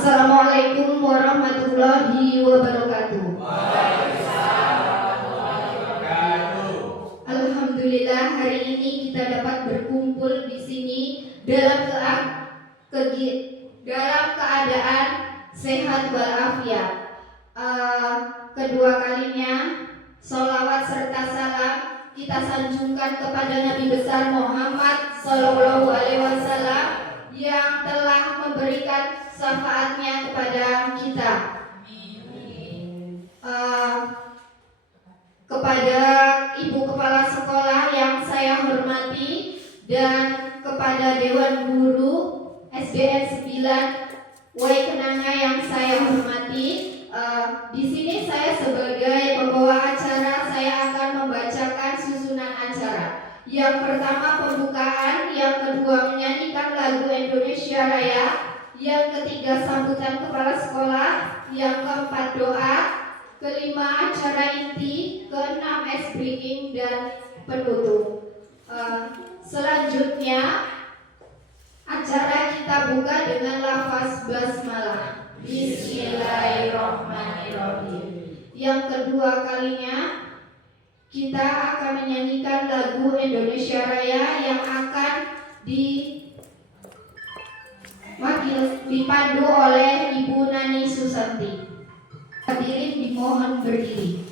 Assalamualaikum warahmatullahi wabarakatuh. Alhamdulillah hari ini kita dapat berkumpul di sini dalam keadaan sehat walafiat. Kedua kalinya sholawat serta salam kita sanjungkan kepada Nabi besar Muhammad Sallallahu Alaihi Wasallam yang telah memberikan syafaatnya kepada kita. Kepada Ibu Kepala Sekolah yang saya hormati dan kepada Dewan Guru SDN 9 Wai Kenanga yang saya hormati, di sini saya sebagai pembawa acara, saya akan membacakan susunan acara. Yang pertama pembukaan, yang kedua menyanyikan lagu Indonesia Raya, yang ketiga sambutan kepala sekolah, yang keempat doa, kelima acara inti, keenam ice breaking dan penutup. Selanjutnya acara kita buka dengan lafaz basmalah. Bismillahirrahmanirrahim. Yang kedua kalinya kita akan menyanyikan lagu Indonesia Raya yang akan dipandu oleh Ibu Nani Susanti. Hadirin dimohon berdiri.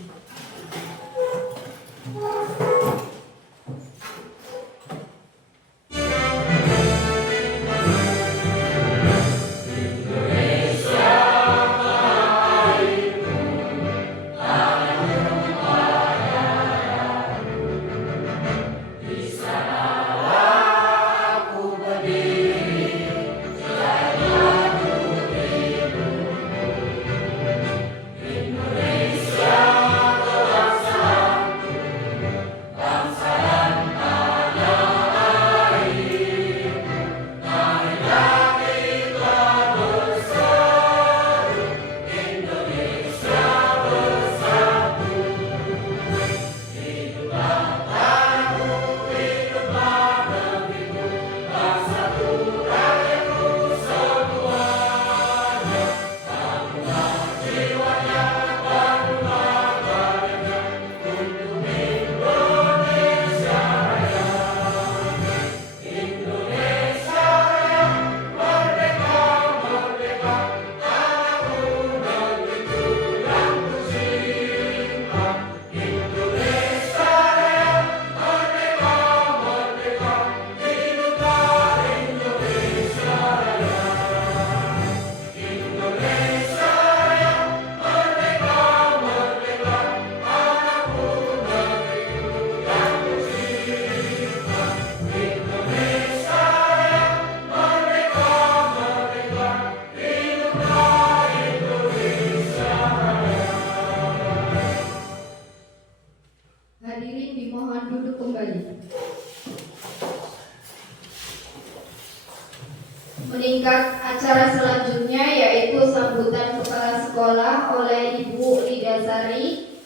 Meningkat acara selanjutnya yaitu sambutan kepala sekolah oleh Ibu Lidasari.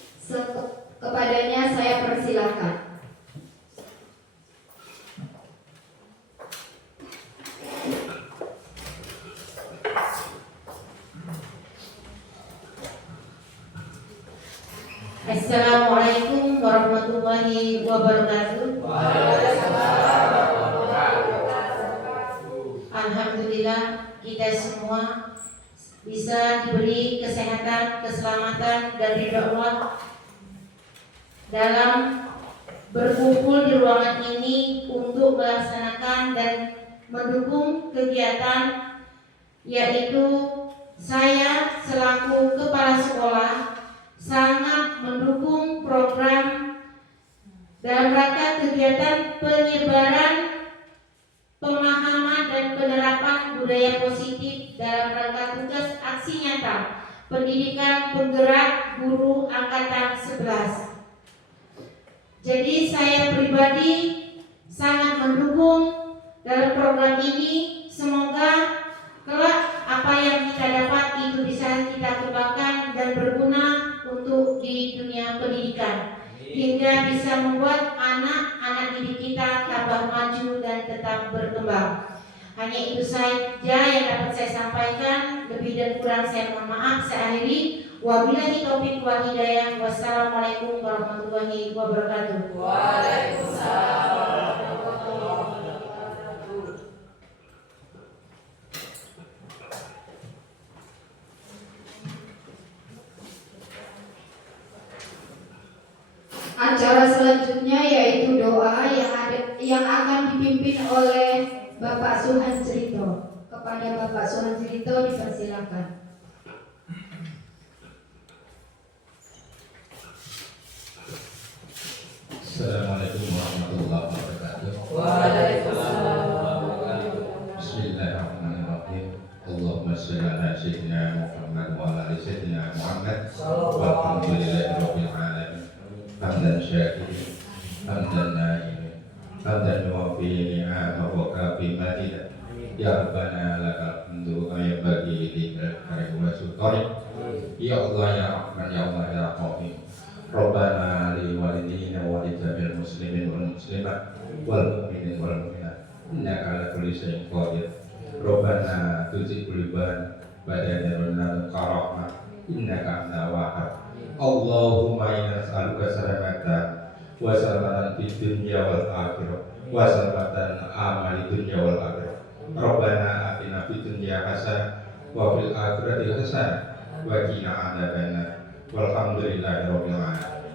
Kepadanya saya persilahkan. Assalamualaikum warahmatullahi wabarakatuh. Alhamdulillah kita semua bisa diberi kesehatan, keselamatan dan ridho Allah dalam berkumpul di ruangan ini untuk melaksanakan dan mendukung kegiatan, yaitu saya selaku kepala sekolah sangat mendukung program dalam rangka kegiatan penyebaran pemahaman dan penerapan budaya positif dalam rangka tugas aksi nyata pendidikan penggerak guru angkatan 11. Jadi saya pribadi sangat mendukung dalam program ini. Semoga kelak apa yang kita dapat itu bisa kita kembangkan dan berguna untuk di dunia pendidikan, hingga bisa membuat anak-anak didik kita tambah maju dan tetap berkembang. Hanya itu saja yang dapat saya sampaikan. Lebih dan kurang saya mohon maaf. Saya akhiri. Wabillahi taufiq wal hidayah. Wassalamualaikum warahmatullahi wabarakatuh. Waalaikumsalam. Acara selanjutnya yaitu doa yang akan dipimpin oleh Bapak Suhan Cerito. Kepada Bapak Suhan Cerito dipersilakan. Assalamualaikum warahmatullahi wabarakatuh. Waalaikumsalam. Bismillahirrahmanirrahim. Allahumma shalli ala sayyidina Muhammad wa ala ali sayyidina Muhammad. Walhamdulillahirabbil alamin. Hamdan syakirin, hamdan na'imin, hamdan yuwafi ni'amahu wa kafi madidah. Ya Rabbana lakal hamdu ya bagi lillahi karim wa sultanik. Ya Allah ya Rahman ya Allah ya Rahim. Rabbana li walidina wa li jami'il muslimin wal muslimat wal mu'minin wal mu'minat innaka ala kulli syai'in qadir. Rabbana tuzigh qulubana ba'da idh hadaytana wa innaka antal wahhab. Allahumma inna nas'aluka salamatan wa salamatan fid dunya wal akhirah wa salamatan amali dunya wal akhirah. Rabbana atina fid dunya hasanah wa fil akhirati hasanah wa qina adzabannar. Walhamdulillahirabbil alamin.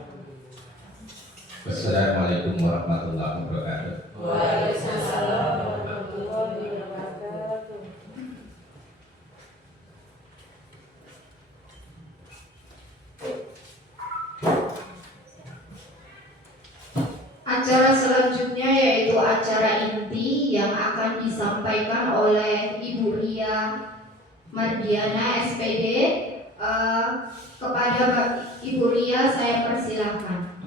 Wassalamualaikum warahmatullahi wabarakatuh. Waalaikumsalam warahmatullahi wabarakatuh. Acara selanjutnya yaitu acara inti yang akan disampaikan oleh Ibu Ria Mardiana SPD. Kepada Ibu Ria saya persilahkan.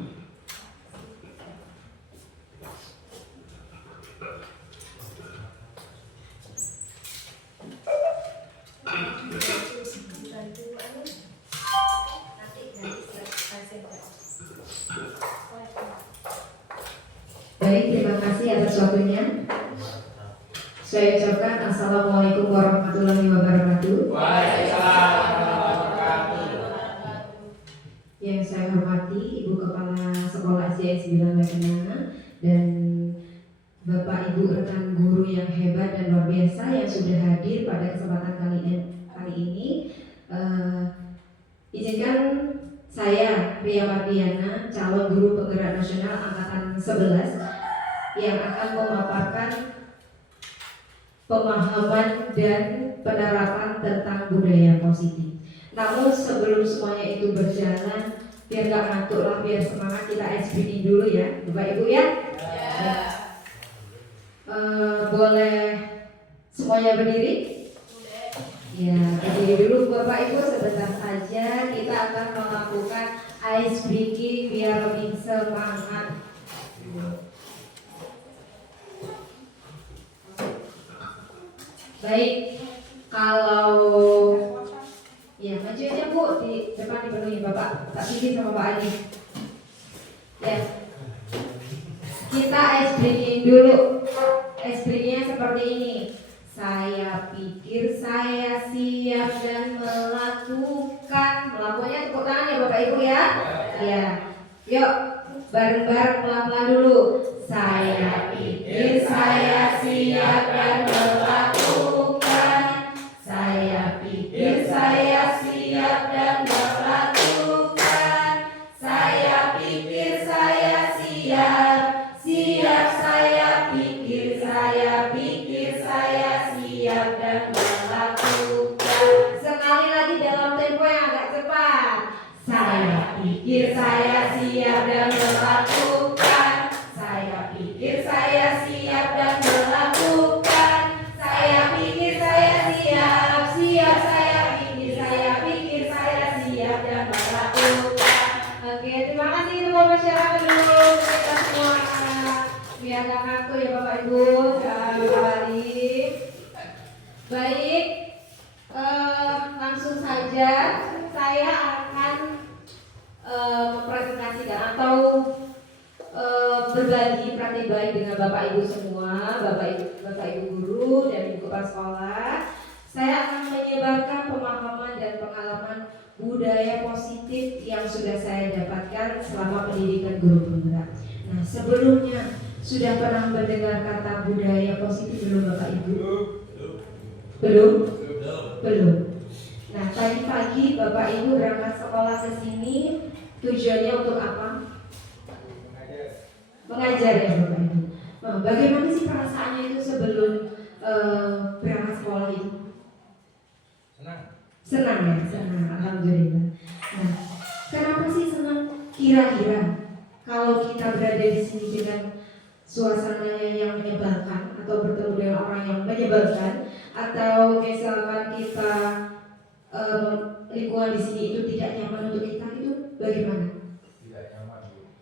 Baik, terima kasih atas waktunya. Saya ucapkan Assalamualaikum warahmatullahi wabarakatuh. Yang saya hormati Ibu Kepala Sekolah SDN 9 Kenanga dan Bapak Ibu rekan guru yang hebat dan luar biasa yang sudah hadir pada kesempatan kali ini. Izinkan saya Ria Mardiana, calon guru penggerak nasional angkatan 11 yang akan memaparkan pemahaman dan penerapan tentang budaya positif. Namun sebelum semuanya itu berjalan, biar gak ngantuk lah, biar semangat, kita ice breathing dulu ya, Bapak Ibu ya. Boleh semuanya berdiri? Ya, berdiri dulu Bapak Ibu sebentar saja. Kita akan melakukan ice breathing biar lebih semangat. Baik, kalau ya maju aja Bu, di depan dipenuhi Bapak Tak Sidi sama Pak Adi. Ya, kita ice breaking dulu. Ice breakingnya seperti ini. Saya pikir saya siap dan melakukan. Melakukannya tepuk tangan ya Bapak Ibu ya. Ya, yuk bareng-bareng pelan-pelan dulu. Saya pikir saya siap dan melakukan. Saya pikir saya siap dan melakukan. Saya pikir saya siap. Siap saya pikir saya siap dan melakukan. Sekali lagi dalam tempo yang agak cepat. Saya pikir saya siap dan melakukan. Saya pikir saya siap dan melakukan. Saya pikir saya siap. Siap saya pikir saya siap dan melakukan. Oke, terima kasih teman masyarakat dulu kita semua. Biar gak ngaku ya Bapak Ibu. Kembali. Baik, langsung saja saya akan mempresentasikan atau berbagi praktik baik dengan Bapak Ibu semua, Bapak Ibu guru dan kepala sekolah, saya akan menyebarkan pemahaman dan pengalaman budaya positif yang sudah saya dapatkan selama pendidikan guru penggerak. Nah, sebelumnya sudah pernah mendengar kata budaya positif belum Bapak Ibu? Belum? Belum. Nah, tadi pagi Bapak Ibu berangkat sekolah ke sini tujuannya untuk apa? Mengajar ya Bapak Ibu. Nah, bagaimana sih perasaannya itu sebelum berangkat sekolah itu? Senang ya, senang. Alhamdulillah. Nah, kenapa sih senang? Kira-kira kalau kita berada di sini dengan suasananya yang menyebalkan atau bertemu dengan orang yang menyebalkan, atau misalkan kita lingkungan di sini itu tidak nyaman untuk kita, itu bagaimana? Tidak nyaman.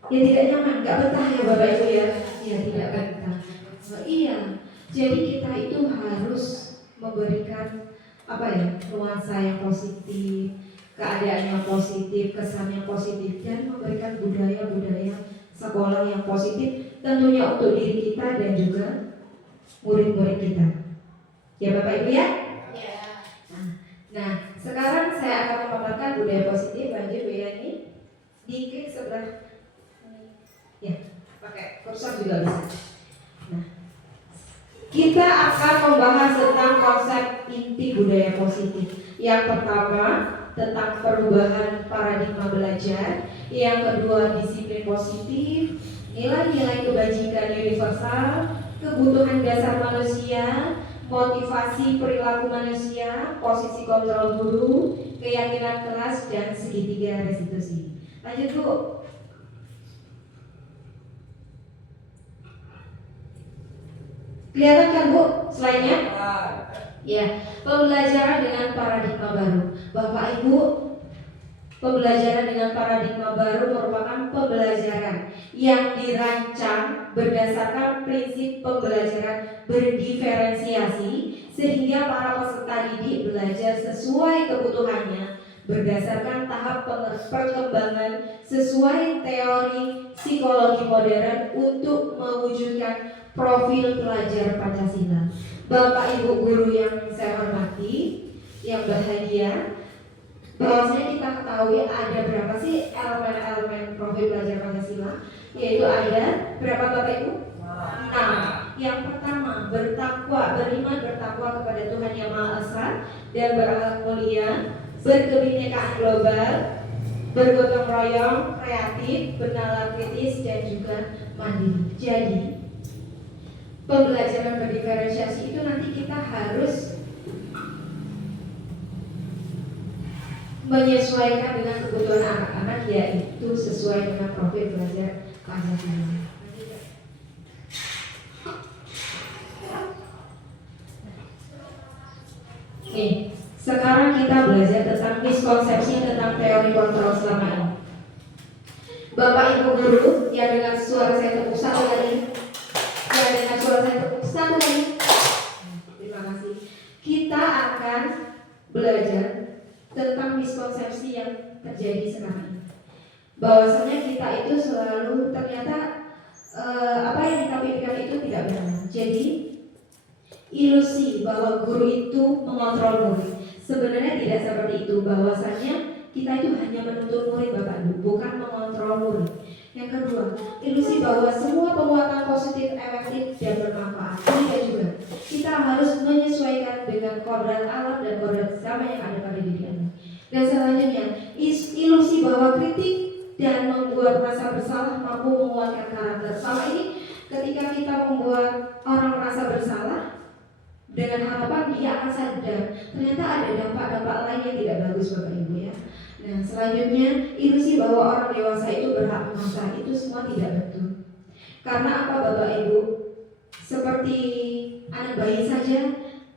Ya tidak nyaman, nggak betah ya Bapak Ibu ya? Ya tidak betah. Oh, iya, jadi kita itu harus memberikan apa ya, nuansa yang positif, keadaan yang positif, kesan yang positif, dan memberikan budaya-budaya sekolah yang positif tentunya untuk diri kita dan juga murid-murid kita. Ya Bapak Ibu ya? Ya. Nah, sekarang saya akan memaparkan budaya positif. Lanjut Bu Yani. Diklik sebelah. Ya, pakai kursor juga bisa. Nah, kita akan membahas tentang konsep inti budaya positif. Yang pertama, tentang perubahan paradigma belajar. Yang kedua, disiplin positif, nilai-nilai kebajikan universal, kebutuhan dasar manusia, motivasi perilaku manusia, posisi kontrol guru, keyakinan kelas, dan segitiga restitusi. Lanjut Bu. Kelihatan kan Bu slide-nya? Ya, pembelajaran dengan paradigma baru. Bapak Ibu, pembelajaran dengan paradigma baru merupakan pembelajaran yang dirancang berdasarkan prinsip pembelajaran berdiferensiasi sehingga para peserta didik belajar sesuai kebutuhannya berdasarkan tahap perkembangan sesuai teori psikologi modern untuk mewujudkan profil pelajar Pancasila. Bapak Ibu guru yang saya hormati, yang berhadiah, bahwasanya kita ketahui ada berapa sih elemen-elemen profil pelajar Pancasila? Yaitu ada berapa Bapak Ibu? 6. Yang pertama, bertakwa, beriman bertakwa kepada Tuhan Yang Maha Esa dan berakhlak mulia, berkebinekaan global, bergotong royong, kreatif, bernalar kritis, dan juga mandiri. Jadi, pembelajaran berdiferensiasi itu nanti kita harus menyesuaikan dengan kebutuhan anak-anak, yaitu sesuai dengan profil belajar Pancasila. Nih, sekarang kita belajar tentang miskonsepsi tentang teori kontrol selama ini. Bapak Ibu guru yang dengan suara saya tepuk satu kali, yang dengan suara saya tepuk satu kali. Terima kasih. Kita akan belajar tentang miskonsepsi yang terjadi sekarang ini. Bahwasanya kita itu selalu ternyata apa yang kita pikirkan itu tidak benar. Jadi ilusi bahwa guru itu mengontrol murid. Sebenarnya tidak seperti itu. Bahwasanya kita itu hanya menuntut murid Bapak Ibu, bukan mengontrol murid. Yang kedua, ilusi bahwa semua penguatan positif, efektif dan bermanfaat. Tidak juga. Kita harus menyesuaikan dengan kodrat alam dan kodrat sama yang ada pada diri Anda. Dan selanjutnya, ilusi bahwa kritik dan membuat merasa bersalah mampu menguatkan karakter. Selama ini ketika kita membuat orang merasa bersalah, dengan harapan dia akan sadar ternyata ada dampak-dampak lain yang tidak bagus Bapak Ibu ya. Nah selanjutnya, ilusi bahwa orang dewasa itu berhak memaksa, itu semua tidak betul. Karena apa Bapak Ibu? Seperti anak bayi saja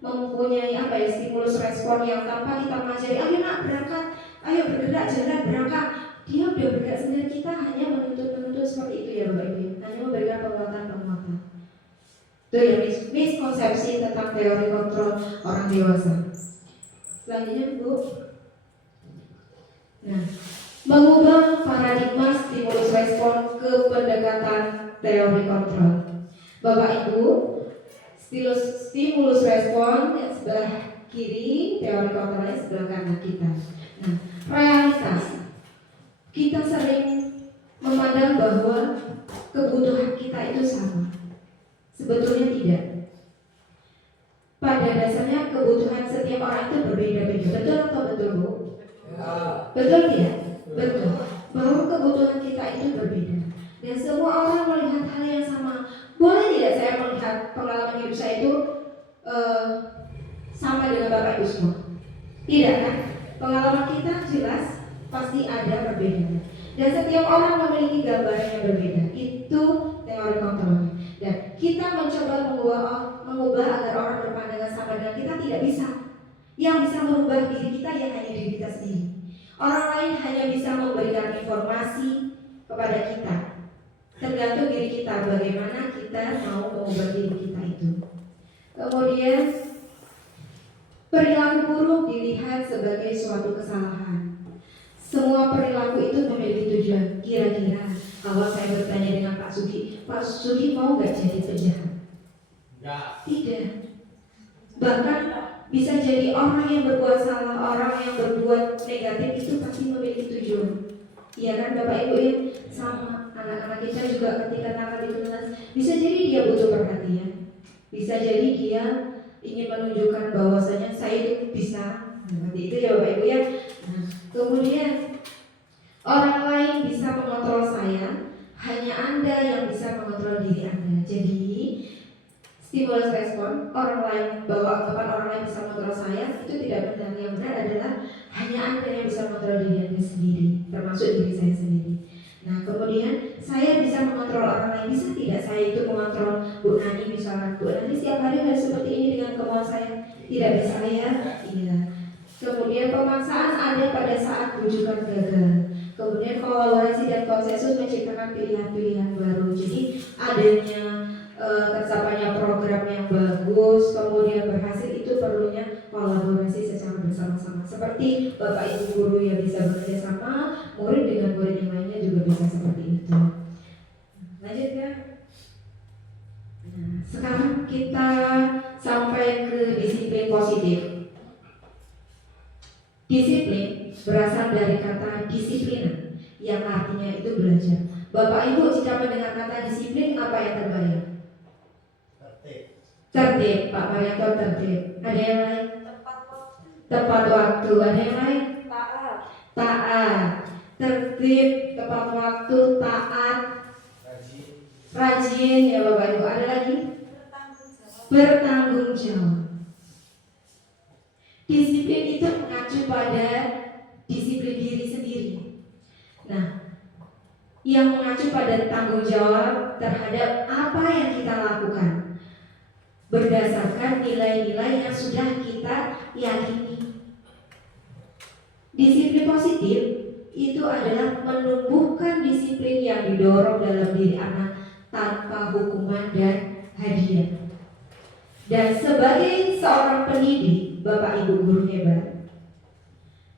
mempunyai apa ya, stimulus respon yang tanpa kita mengajari, ayo nak berangkat, ayo bergerak, jalan berangkat. Dia udah bergerak sendiri, kita hanya menuntut seperti itu ya Bapak Ibu. Hanya memberikan penguatan. Itu ya miskonsepsi tentang teori kontrol orang dewasa. Selanjutnya Bu. Nah, mengubah paradigma stimulus respon ke pendekatan teori kontrol. Bapak Ibu, stimulus respon yang sebelah kiri, teori kontrolnya sebelah kanan kita. Nah, realitas kita sering memandang bahwa kebutuhan kita itu sama. Sebetulnya tidak. Pada dasarnya kebutuhan setiap orang itu berbeda-beda. Betul atau betul, Bu? Betul tidak? Betul. Bahwa kebutuhan kita itu berbeda. Dan semua orang melihat hal yang sama. Boleh tidak saya melihat pengalaman hidup saya itu sama dengan Bapak Ibu semua? Tidak kan? Pengalaman kita jelas pasti ada perbedaan. Dan setiap orang memiliki gambaran yang berbeda. Itu teori kontrolnya. Dan kita mencoba mengubah agar orang berpandangan sama dengan kita tidak bisa. Yang bisa merubah diri kita ya hanya diri kita sendiri. Orang lain hanya bisa memberikan informasi kepada kita. Tergantung diri kita bagaimana kita mau mengubah diri kita itu. Kemudian perilaku buruk dilihat sebagai suatu kesalahan. Semua perilaku itu memiliki tujuan. Kira-kira kalau saya bertanya dengan Pak Sugi mau nggak jadi penjahat? Tidak. Bahkan bisa jadi orang yang berbuat salah, orang yang berbuat negatif itu pasti memiliki tujuan. Iya kan Bapak Ibu ya? Sama anak-anak kita juga ketika nakal di kelas, bisa jadi dia butuh perhatian, bisa jadi dia ingin menunjukkan bahwasanya saya itu bisa. Seperti itu ya Bapak Ibu ya. Nah, kemudian orang lain bisa mengontrol saya, hanya Anda yang bisa mengontrol diri Anda. Jadi stimulus respon, orang lain bahwa anggapan orang lain bisa mengontrol saya itu tidak benar. Yang benar adalah hanya Anda yang bisa mengontrol diri Anda sendiri, termasuk diri saya sendiri. Nah kemudian saya bisa mengontrol orang lain, bisa tidak saya itu mengontrol Bu Nani misalnya. Bu Nani setiap hari harus seperti ini dengan kemauan saya, tidak bisa ya. Iya. Kemudian pemaksaan ada pada saat rujukan gagal. Kemudian kolaborasi dan konsensus menciptakan pilihan-pilihan baru. Jadi adanya tercapainya program yang bagus, kemudian berhasil itu perlunya kolaborasi secara bersama-sama. Seperti Bapak Ibu guru yang bisa bekerja sama, murid dengan murid yang lainnya juga bisa seperti itu. Lanjut ya. Nah, sekarang kita sampai ke disiplin positif. Disiplin berasal dari kata disiplina yang artinya itu belajar. Bapak Ibu jika mendengar kata disiplin apa yang terbayang? Tertib, Pak Marianto tertib. Ada yang lain? Tepat waktu. Ada yang lain? Taat. Tertib, tepat waktu, taat, rajin ya Bapak Ibu. Ada lagi? Bertanggung jawab. Disiplin itu mengacu pada disiplin diri sendiri. Nah, yang mengacu pada tanggung jawab terhadap apa yang kita lakukan berdasarkan nilai-nilai yang sudah kita yakini. Disiplin positif itu adalah menumbuhkan disiplin yang didorong dalam diri anak tanpa hukuman dan hadiah. Dan sebagai seorang pendidik, Bapak Ibu guru hebat,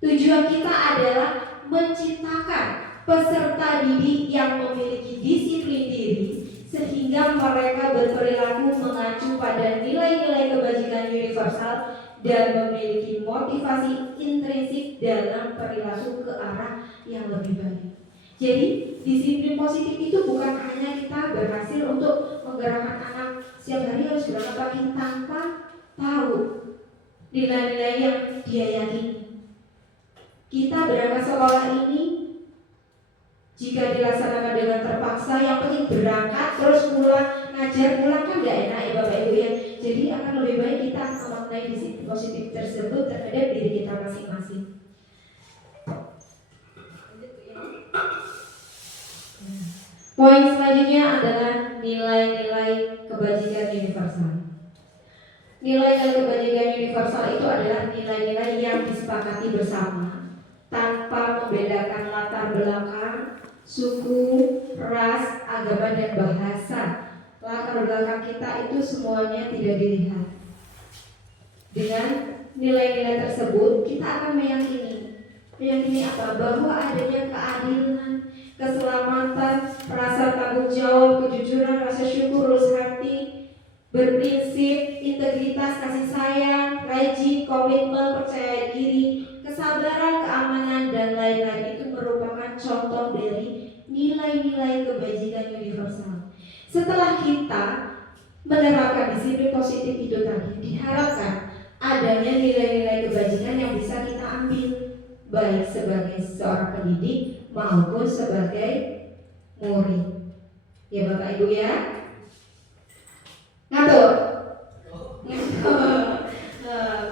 tujuan kita adalah menciptakan peserta didik yang memiliki disiplin diri sehingga mereka berperilaku mengacu pada nilai-nilai kebajikan universal dan memiliki motivasi intrinsik dalam perilaku ke arah yang lebih baik. Jadi disiplin positif itu bukan hanya kita berhasil untuk menggerakkan anak setiap hari harus berangkat pagi tanpa tahu nilai-nilai yang dia yakini. Kita berangkat sekolah ini jika dilaksanakan dengan terpaksa, yang penting berangkat terus pulang, ngajar pulang kan gak enak ya Bapak Ibu ya. Jadi akan lebih baik kita memaknai disiplin positif tersebut terhadap diri kita masing-masing. Poin selanjutnya adalah nilai-nilai kebajikan universal. Nilai-nilai kebajikan universal itu adalah nilai-nilai yang disepakati bersama tanpa membedakan latar belakang, suku, ras, agama, dan bahasa. Latar belakang kita itu semuanya tidak dilihat. Dengan nilai-nilai tersebut kita akan meyakini apa? Bahwa adanya keadilan, keselamatan, rasa tanggung jawab, kejujuran, rasa syukur, lurus hati, berprinsip, merupakan contoh dari nilai-nilai kebajikan universal. Setelah kita menerapkan disiplin positif itu tadi, diharapkan adanya nilai-nilai kebajikan yang bisa kita ambil, baik sebagai seorang pendidik maupun sebagai murid. Ya Bapak Ibu ya. Ngatur.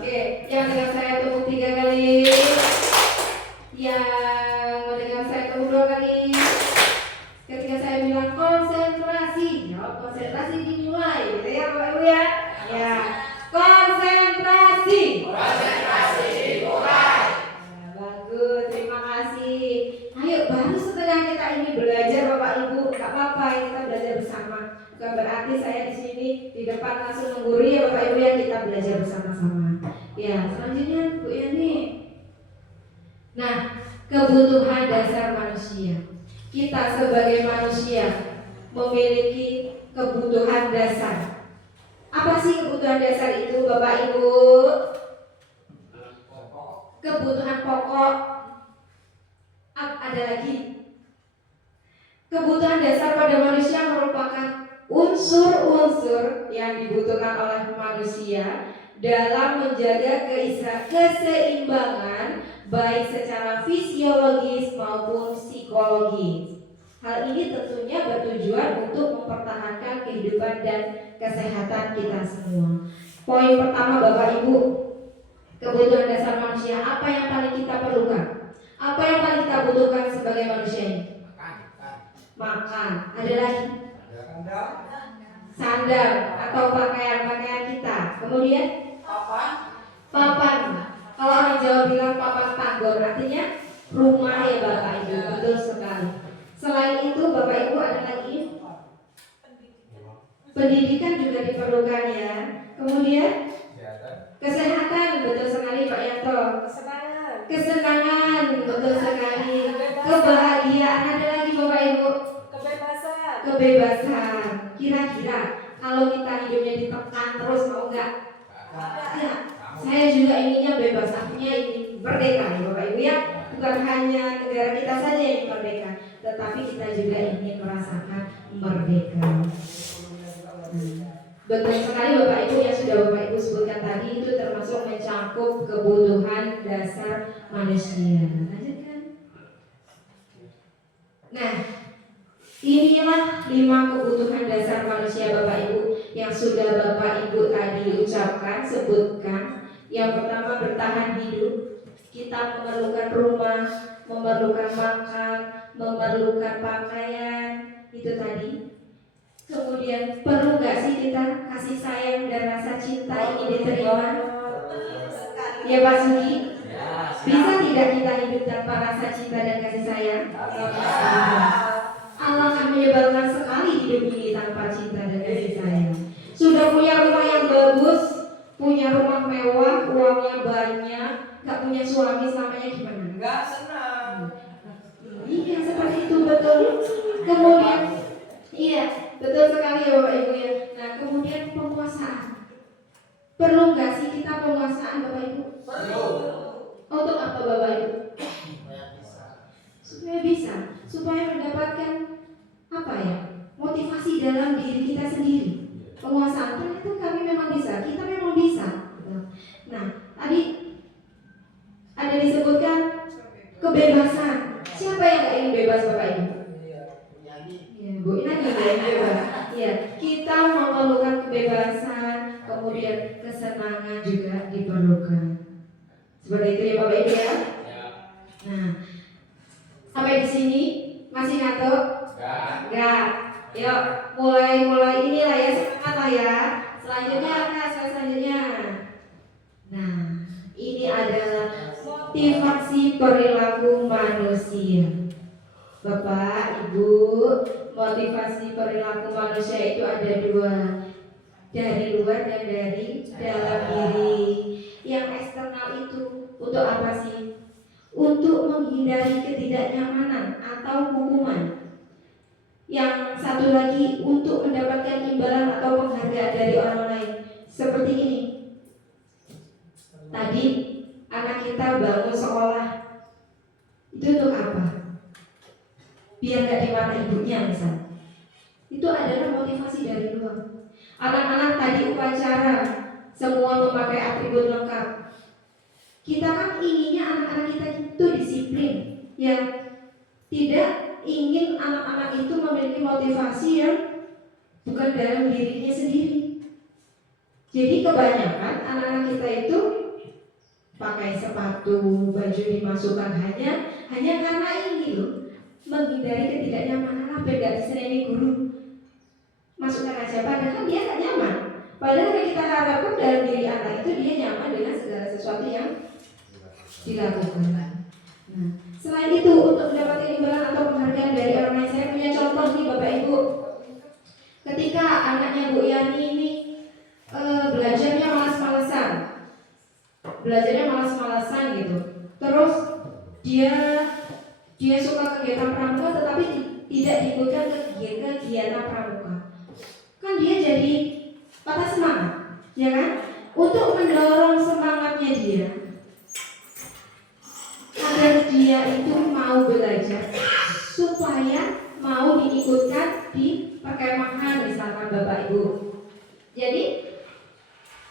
Oke, yang dengan saya tepuk 3 kali. Yang mendengar saya tepuk 2 kali. Ketika saya bilang konsentrasi, ya konsentrasi dimulai, gitu ya Bapak Ibu ya. Ya, konsentrasi. Konsentrasi dimulai. Nah, bagus, terima kasih. Ayo, baru setengah kita ini belajar Bapak Ibu, nggak apa-apa, kita belajar bersama. Bukan berarti saya di sini di depan langsung menggurui ya Bapak Ibu ya, kita belajar bersama-sama. Ya, selanjutnya Bu Yani. Nah, kebutuhan dasar manusia. Kita sebagai manusia memiliki kebutuhan dasar. Apa sih kebutuhan dasar itu Bapak Ibu? Kebutuhan pokok. Ada lagi. Kebutuhan dasar pada manusia merupakan unsur-unsur yang dibutuhkan oleh manusia dalam menjaga keseimbangan baik secara fisiologis maupun psikologis. Hal ini tentunya bertujuan untuk mempertahankan kehidupan dan kesehatan kita semua. Poin pertama Bapak Ibu, kebutuhan dasar manusia, apa yang paling kita perlukan? Apa yang paling kita butuhkan sebagai manusia ini? Makan. Ada lagi? Sandal atau pakaian kita. Kemudian papan. Kalau orang Jawa bilang papan tanggur, artinya rumah ya Bapak Ibu. Betul sekali. Selain itu Bapak Ibu ada lagi pendidikan juga diperlukan ya. Kemudian kesehatan, betul sekali Pak Yanto. Kesenangan, betul sekali. Kebahagiaan, ada lagi Bapak Ibu. Kebebasan. Kira-kira kalau kita hidupnya ditekan terus mau nggak? Ya, saya juga inginnya bebas, artinya ini merdeka ya Bapak Ibu ya. Bukan hanya negara kita saja yang merdeka, tetapi kita juga ingin merasakan merdeka. Betul sekali Bapak Ibu, yang sudah Bapak Ibu sebutkan tadi itu termasuk mencakup kebutuhan dasar manusia. Lanjutkan. Nah, inilah 5 kebutuhan dasar manusia Bapak Ibu yang sudah Bapak Ibu tadi ucapkan, sebutkan. Yang pertama bertahan hidup. Kita memerlukan rumah, memerlukan makan, memerlukan pakaian, itu tadi. Kemudian perlu gak sih kita kasih sayang dan rasa cinta ini diterima? Ya Pak Sugi? Bisa tidak kita hidup tanpa rasa cinta dan kasih sayang? Allah akan menyebalkan sekali hidup ini tanpa cinta dan kasih sayang. Sudah punya rumah yang bagus, punya rumah mewah, uangnya banyak, gak punya suami selamanya gimana? Gak senang. Iya seperti itu, betul. Kemudian iya, betul sekali ya Bapak Ibu ya. Nah kemudian penguasaan. Perlu nggak sih kita penguasaan Bapak Ibu? Perlu. Untuk apa Bapak Ibu? Supaya bisa, supaya mendapatkan apa ya? Motivasi dalam diri kita sendiri. Penguasaan, ternyata kami memang bisa, kita memang bisa. Nah tadi ada disebutkan kebebasan. Siapa yang nggak ingin bebas Bapak Ibu? Ya, Bu Inani ya, bebas. Ya, kita memerlukan kebebasan, kemudian kesenangan juga diperlukan. Seperti itu ya Bapak Ibu ya. Nah, sampai di sini masih ngantuk? Enggak. Yuk, mulai inilah ya, semangat lah ya. Selanjutnya apa? Selanjutnya. Nah, ini adalah motivasi perilaku manusia. Bapak, Ibu, motivasi perilaku manusia itu ada 2, dari luar dan dari dalam diri. Yang eksternal itu untuk apa sih? Untuk menghindari ketidaknyamanan atau hukuman. Yang satu lagi untuk mendapatkan imbalan atau penghargaan dari orang lain. Seperti ini. Tadi anak kita bangun sekolah. Itu untuk apa? biar gak dimarahi ibunya misalnya. Itu adalah motivasi dari luar. Anak-anak tadi upacara, semua memakai atribut lengkap. Kita kan inginnya anak-anak kita itu disiplin, yang tidak ingin anak-anak itu memiliki motivasi yang bukan dalam dirinya sendiri. Jadi kebanyakan anak-anak kita itu pakai sepatu, baju dimasukkan hanya karena ini loh, menghindari ketidaknyamanan, biar gak diseneni guru. Masukkan aja, padahal dia gak nyaman. Padahal yang kita harapkan dalam diri anak itu dia nyaman dengan segala sesuatu yang dilakukan. Nah, selain itu untuk mendapatkan imbalan atau penghargaan dari orang lain, saya punya contoh nih Bapak Ibu. Ketika anaknya Bu Yani ini belajarnya malas-malasan gitu. Terus dia suka kegiatan pramuka tetapi tidak diikutkan kegiatan pramuka. Kan dia jadi patah semangat, ya kan? Untuk mendorong semangatnya dia agar dia itu mau belajar, supaya mau diikutkan di perkemahan misalkan Bapak Ibu. Jadi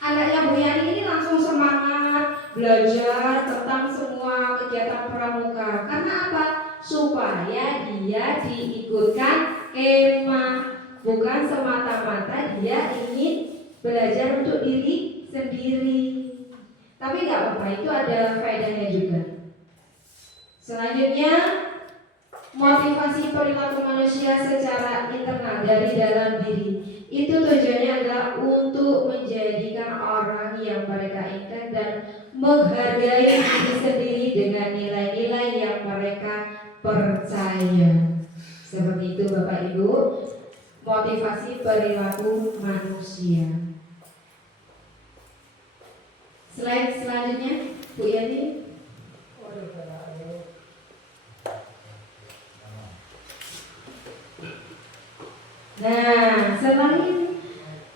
anaknya Bu Yani ini langsung semangat belajar tentang semua kegiatan pramuka. Karena apa? Supaya dia diikutkan kemah. Bukan semata-mata dia ingin belajar untuk diri sendiri. Tapi gak apa-apa, itu ada faedahnya juga. Selanjutnya, motivasi perilaku manusia secara internal dari dalam diri. Itu tujuannya adalah untuk menjadikan orang yang mereka inginkan dan menghargai diri sendiri dengan nilai-nilai yang mereka percaya. Seperti itu Bapak Ibu, motivasi perilaku manusia. Slide selanjutnya Bu Yani. Nah, selain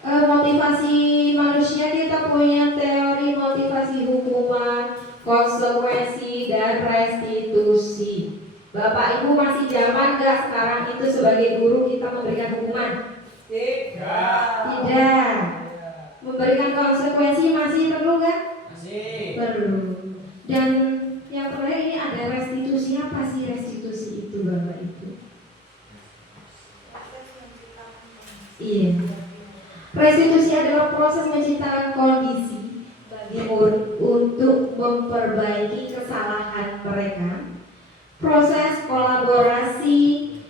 motivasi manusia, kita punya teori motivasi hukuman, konsekuensi, dan restitusi. Bapak Ibu masih zaman gak sekarang itu sebagai guru kita memberikan hukuman? Tidak. Memberikan konsekuensi masih perlu gak? Masih. Perlu. Dan yang terakhir ini ada restitusi. Apa sih restitusi itu Bapak Ibu? Iya. Restitusi adalah proses menciptakan kondisi bagi murid untuk memperbaiki kesalahan mereka. Proses kolaborasi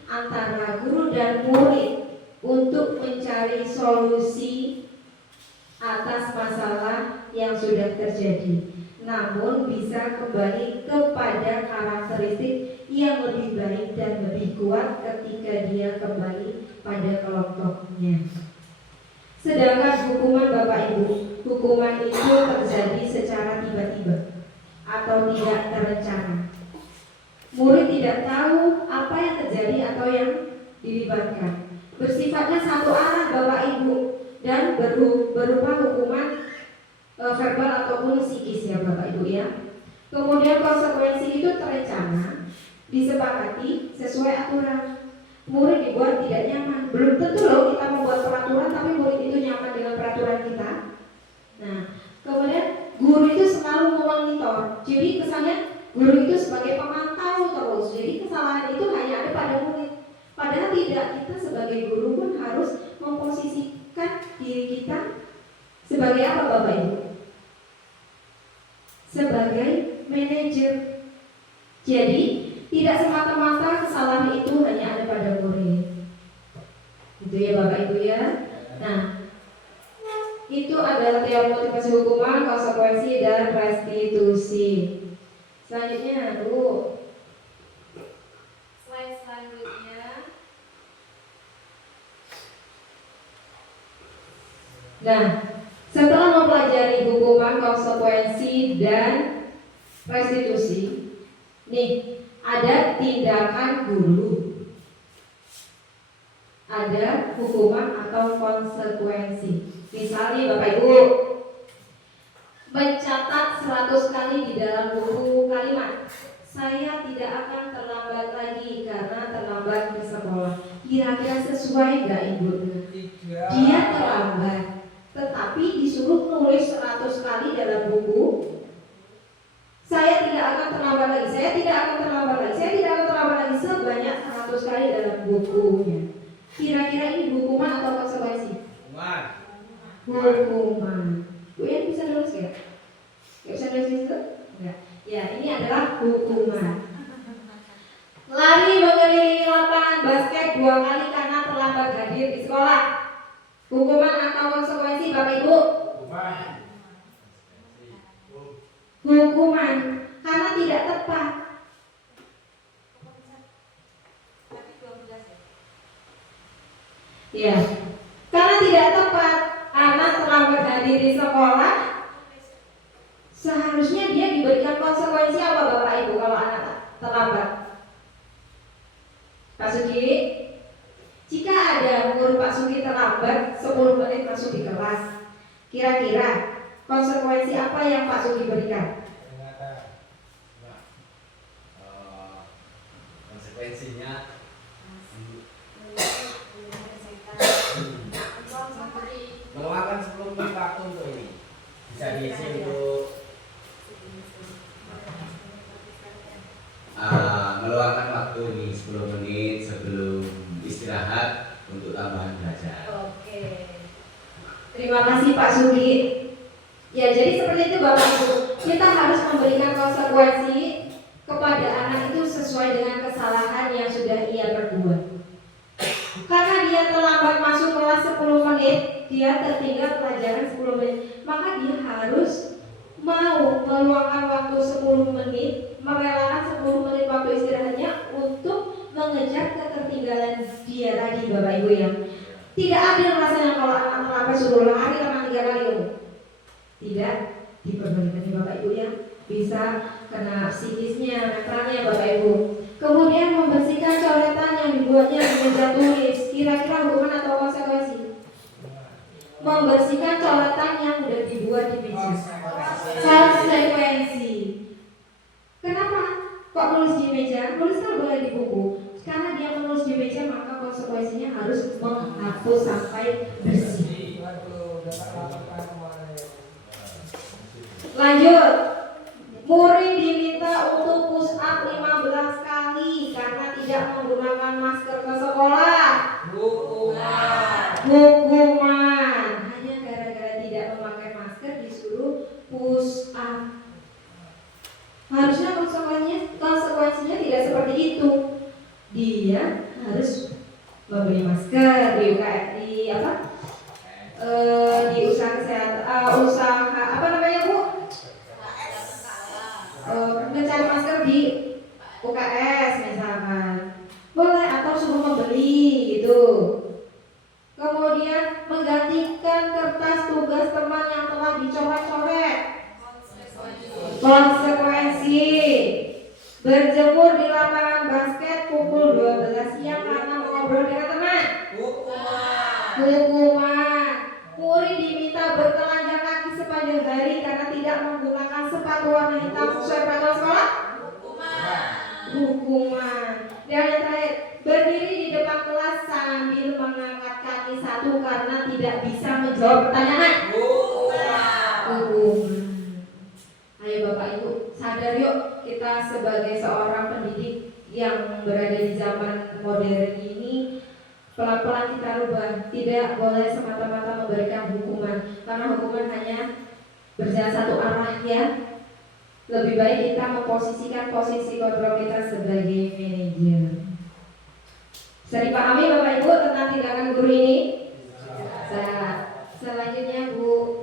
antara guru dan murid untuk mencari solusi atas masalah yang sudah terjadi, namun bisa kembali kepada karakteristik yang lebih baik dan lebih kuat ketika dia kembali pada kelompoknya. Sedangkan hukuman Bapak Ibu, hukuman itu terjadi secara tiba-tiba atau tidak terencana. Murid tidak tahu apa yang terjadi atau yang dilibatkan. Bersifatnya satu arah Bapak Ibu dan berupa hukuman verbal ataupun psikis ya Bapak Ibu ya. Kemudian konsekuensi itu terencana, disepakati sesuai aturan. Murid dibuat tidak nyaman. Belum tentu loh kita membuat peraturan tapi murid itu nyaman dengan peraturan kita. Nah, kemudian guru itu selalu memonitor. Jadi kesannya guru itu sebagai pemantau terus. Jadi kesalahan itu hanya ada pada murid. Padahal tidak, kita sebagai guru pun harus memposisikan diri kita sebagai apa Bapak Ibu? Sebagai manajer. Jadi tidak semata-mata kesalahan itu hanya ada pada murid. Itu ya Bapak Ibu ya. Nah, itu adalah teori motivasi hukuman, konsekuensi, dan restitusi. Selanjutnya, Bu. Slide selanjutnya. Nah, setelah mempelajari hukuman, konsekuensi, dan restitusi, nih ada tindakan guru, ada hukuman atau konsekuensi. Misalnya Bapak Ibu mencatat 100 kali di dalam buku kalimat, saya tidak akan terlambat lagi karena terlambat Sesuai nggak Ibu? Dia terlambat, tetapi disuruh nulis 100 kali dalam buku. Saya tidak akan terlambat lagi, saya tidak akan terlambat lagi, saya tidak akan terlambat lagi, sebanyak 100 kali dalam bukunya. Kira-kira ini hukuman atau konsekuensi? Hukuman. Bu Yan bisa nulis nggak? Nggak bisa nulis di situ? Enggak. Ya, ini adalah hukuman. Lari mengelilingi lapangan basket 2 kali karena terlambat hadir di sekolah. Hukuman atau konsekuensi Bapak Ibu? Hukuman karena tidak tepat. Ya, karena tidak tepat, anak terlambat hadir di sekolah. Seharusnya dia diberikan konsekuensi apa Bapak Ibu kalau anak terlambat? Pak Sugi, jika ada guru Pak Sugi terlambat 10 menit masuk di kelas, kira-kira konsekuensi apa yang Pak Sugi berikan? Konsekuensinya meluangkan 10 menit waktu untuk ini bisa diisi untuk meluangkan waktu ini 10 menit sebelum istirahat untuk tambahan belajar. Oke. Terima kasih Pak Sugi. Ya, jadi seperti itu Bapak Ibu. Kita harus memberikan konsekuensi kepada anak itu sesuai dengan kesalahan yang sudah ia perbuat. Karena dia terlambat masuk kelas 10 menit, dia tertinggal pelajaran 10 menit, maka dia harus mau meluangkan waktu 10 menit, merelakan 10 menit waktu istirahatnya untuk mengejar ketertinggalan dia tadi Bapak Ibu ya. Tidak adil rasanya kalau anak terlambat suruh lari sama 3 kali. Tidak diperbolehkan Bapak Ibu ya. Bisa kena psikisnya, mentalnya Bapak Ibu. Kemudian membersihkan coretan yang dibuatnya di meja tulis. Kira-kira hukuman atau konsekuensi? Membersihkan coretan yang sudah dibuat di meja. Konsekuensi. Kenapa kok nulis di meja? Nulis kan boleh di buku. Karena dia menulis di meja, maka konsekuensinya harus menghapus sampai bersih. Lanjut. Murid diminta untuk push up 15 kali karena tidak menggunakan masker ke sekolah. Hukuman. Hanya gara-gara tidak memakai masker disuruh push up. Harusnya konsekuensinya tidak seperti itu. Dia harus membeli masker di di usaha kesehatan, usaha apa namanya Bu? Mencari masker di UKS misalkan, boleh, atau suruh membeli gitu. Kemudian menggantikan kertas tugas teman yang telah dicoret-coret. Konsekuensi. Berjemur di lapangan basket pukul 12 siang karena mengobrol dengan teman. Hukuman. Murid diminta bertelanjang kaki sepanjang hari karena tidak menggunakan sepatu warna hitam sesuai peraturan sekolah. Hukuman. Dan yang terakhir, berdiri di depan kelas sambil mengangkat kaki satu karena tidak bisa menjawab pertanyaan. Hukuman. Ayo Bapak Ibu, sadar yuk, kita sebagai seorang pendidik yang berada di zaman modern ini, pelan-pelan kita rubah. Tidak boleh semata-mata memberikan hukuman, karena hukuman hanya berjalan satu arah ya. Lebih baik kita memposisikan posisi kontrol kita sebagai manajer. Bisa dipahami Bapak Ibu tentang tindakan guru ini? Selanjutnya Bu.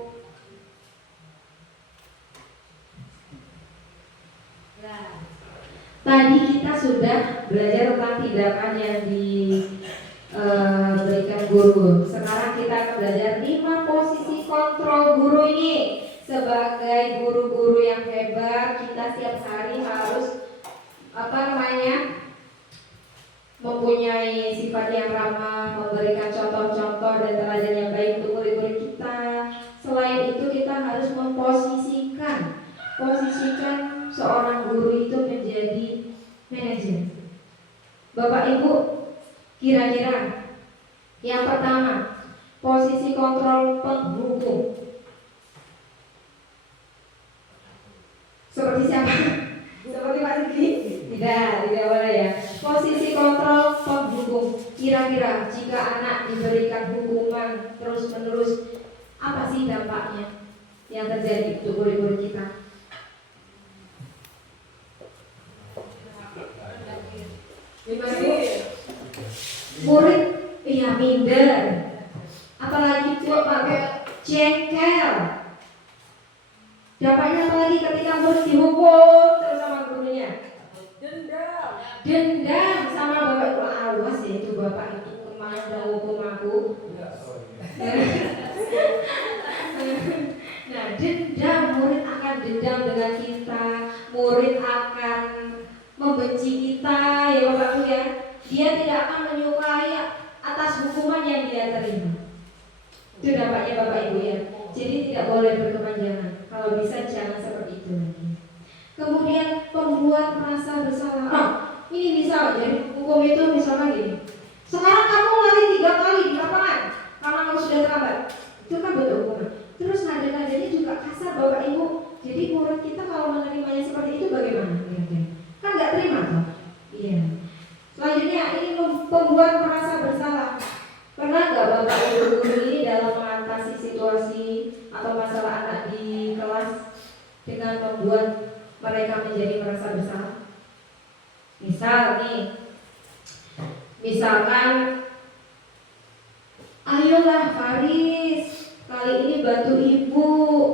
Tadi kita sudah belajar tentang tindakan yang diberikan guru. Sekarang kita akan belajar 5 posisi kontrol guru ini. Sebagai guru-guru yang hebat, kita setiap hari harus mempunyai sifat yang ramah, memberikan contoh-contoh dan teladan yang baik untuk murid-murid kita. Selain itu kita harus memposisikan seorang guru itu menjadi manajer. Bapak Ibu, kira-kira Yang pertama, posisi kontrol penghukum. Seperti siapa? Seperti Pak Sigi? Tidak boleh ya. Posisi kontrol penghukum. Kira-kira jika anak diberikan hukuman terus-menerus, apa sih dampaknya yang terjadi untuk murid-murid kita? Murid minder. Apalagi kok pakai jengkel. Dampaknya apalagi ketika murid dihukum terus sama gurunya? Dendam sama bapak. Wah, awas ya itu bapak itu kemarin udah hukum aku. Nah, dendam, murid akan dendam dengan kita, murid akan membenci kita, ya Bapak Ibu ya. Dia tidak akan menyukai atas hukuman yang dia terima. Itu dampaknya Bapak Ibu ya. Jadi tidak boleh berkepanjangan. Kalau bisa jangan seperti itu lagi. Kemudian pembuat merasa bersalah. Ini misal jadi hukum itu misalnya gini. Sekarang kamu lari 3 kali di lapangan karena kamu sudah terlambat. Itu kan bentuk hukuman. Terus nada-nadanya juga kasar Bapak Ibu. Jadi murid kita kalau menerimanya seperti itu bagaimana? Kan nggak terima toh? Iya. Selanjutnya ini pembuat merasa bersalah. Pernah nggak Bapak Ibu guru ini dalam mengatasi situasi atau masalah anak di kelas dengan membuat mereka menjadi merasa bersalah? Misalkan ayolah Faris, kali ini bantu ibu.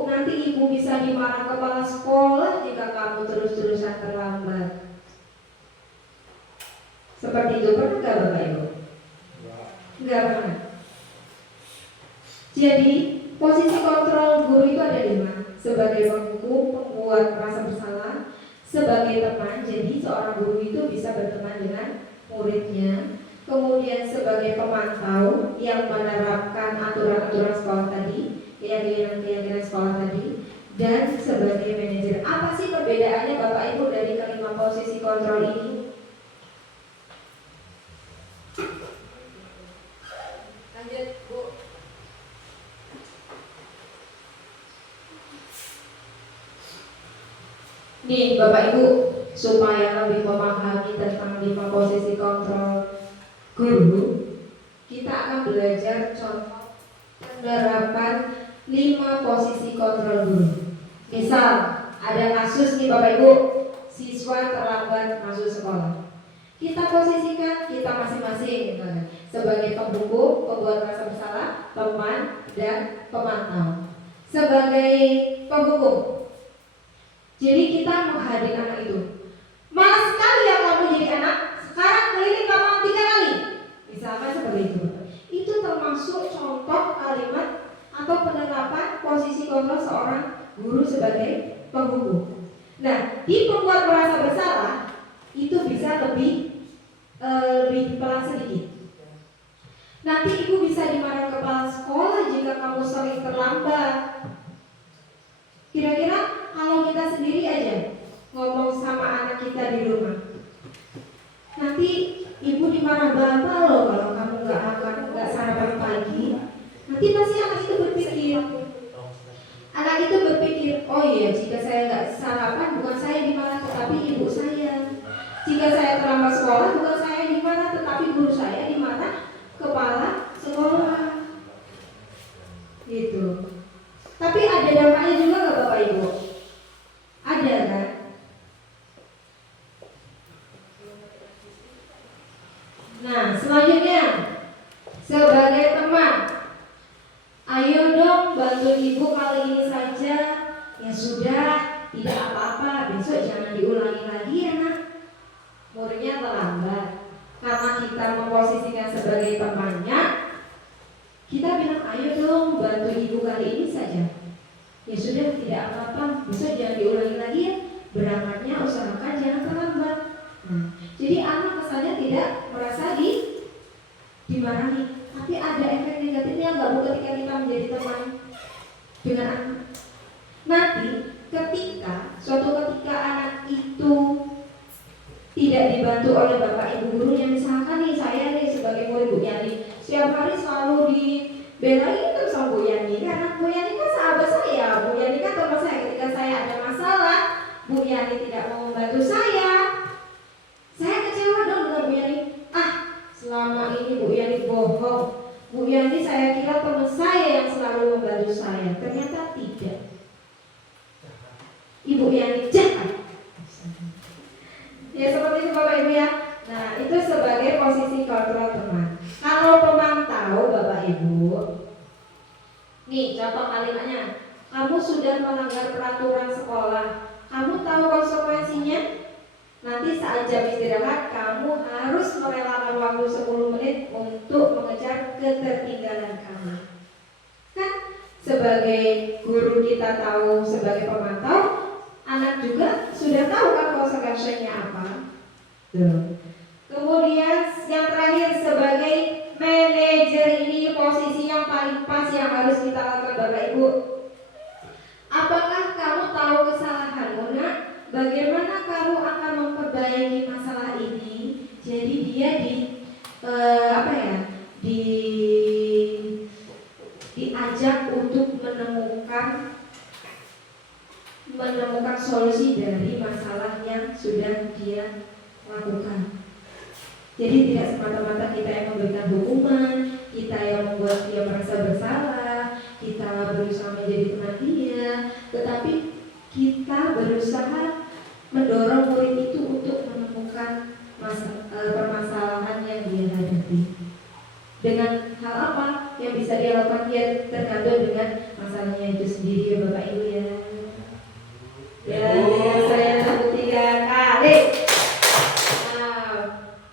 Nanti ibu bisa dimarah kepala sekolah jika kamu terus-terusan terlambat. Seperti itu pernah nggak Bapak Ibu? Nggak pernah. Jadi posisi kontrol guru itu ada 5. Sebagai penghukum, pembuat merasa bersalah, sebagai teman. Jadi seorang guru itu bisa berteman dengan muridnya. Kemudian sebagai pemantau yang menerapkan aturan-aturan sekolah tadi, keyakinan-keyakinan sekolah tadi, dan sebagai manajer. Apa sih perbedaannya Bapak Ibu dari kelima posisi kontrol ini? Lanjut, Bu. Nih Bapak Ibu, supaya lebih memahami tentang 5 posisi kontrol guru, kita akan belajar contoh penerapan 5 posisi kontrol guru. Misal ada kasus nih Bapak Ibu, siswa terlambat masuk sekolah. Kita posisikan kita masing-masing sebagai pembuku, pembuat merasa bersalah, teman, dan pemantau. Sebagai pembuku, jadi kita menghadirkan anak itu. Malas sekali ya kamu jadi anak. Sekarang keliling lapangan 3 kali. Misalkan seperti itu. Itu termasuk contoh kalimat atau penerapan posisi kontrol seorang guru sebagai pembuku. Nah, di pembuat merasa bersalah itu bisa lebih pelan sedikit. Nanti ibu bisa dimarahi kepala sekolah jika kamu sering terlambat. Kira-kira kalau kita sendiri aja ngomong sama anak kita di rumah, nanti ibu dimarah bapak loh kalau kamu nggak sarapan pagi. Nanti pasti anak itu berpikir, oh iya, jika saya nggak sarapan bukan saya dimarah tetapi ibu saya. Jika saya terlambat sekolah bukan saya dimarah tetapi guru saya dimarah kepala sekolah. Gitu. Tapi ada dampaknya juga nggak Bapak Ibu? Ada kan? Nah, selanjutnya sebagai teman, ayo dong bantu ibu kali ini saja. Ya sudah, tidak apa-apa, besok jangan diulangi lagi ya nak. Muridnya terlambat. Karena kita memposisikan sebagai temannya, kita bilang ayo dong bantu ibu kali ini saja. Ya sudah, tidak apa-apa, besok jangan diulangi lagi ya. Berangkatnya usahakan jangan terlambat. Nah, jadi anak kesannya tidak merasa dimarahi, tapi ada efek negatifnya nggak Bu ketika kita menjadi teman dengan anak. Nanti suatu ketika anak itu tidak dibantu oleh bapak ibu gurunya, misalkan nih saya nih sebagai murid Bu Yani, setiap hari selalu dibelain terus sama Bu Yani, karena Bu Yani kan sahabat saya, Bu Yani kan teman saya. Ketika saya ada masalah, Bu Yani tidak mau membantu saya kecewa dong dengan Bu Yani. Selama ini Bu Yani bohong, Bu Yani saya kira teman saya yang selalu membantu saya, ternyata tidak. Ibu Yani jahat. Ya seperti itu Bapak Ibu ya. Nah itu sebagai posisi kontrol teman. Kalau pemantau Bapak Ibu, nih contoh kalimatnya, kamu sudah melanggar peraturan sekolah, kamu tahu konsekuensinya? Nanti saat jam istirahat kamu harus merelakan waktu 10 menit untuk mengejar ketertinggalan kamu. Kan sebagai guru kita tahu, sebagai pemantau anak juga sudah tahu kan konsekuensinya apa. Tuh. Kemudian yang terakhir sebagai manajer ini posisi yang paling pas yang harus kita lakukan Bapak Ibu. Apakah kamu tahu kesalahanmu nak? Bagaimana kamu akan memperbaiki masalah ini? Jadi dia diajak untuk menemukan solusi dari masalah yang sudah dia lakukan. Jadi tidak semata-mata kita yang memberikan hukuman, kita yang membuat dia merasa bersalah, kita berusaha menjadi teman dia, tetapi kita berusaha mendorong murid itu untuk menemukan permasalahan yang dia hadapi. Dengan hal apa yang bisa dia lakukan, dia tergantung dengan masalahnya itu sendiri ya Bapak Ibu ya. Ya, saya sebut 3 kali.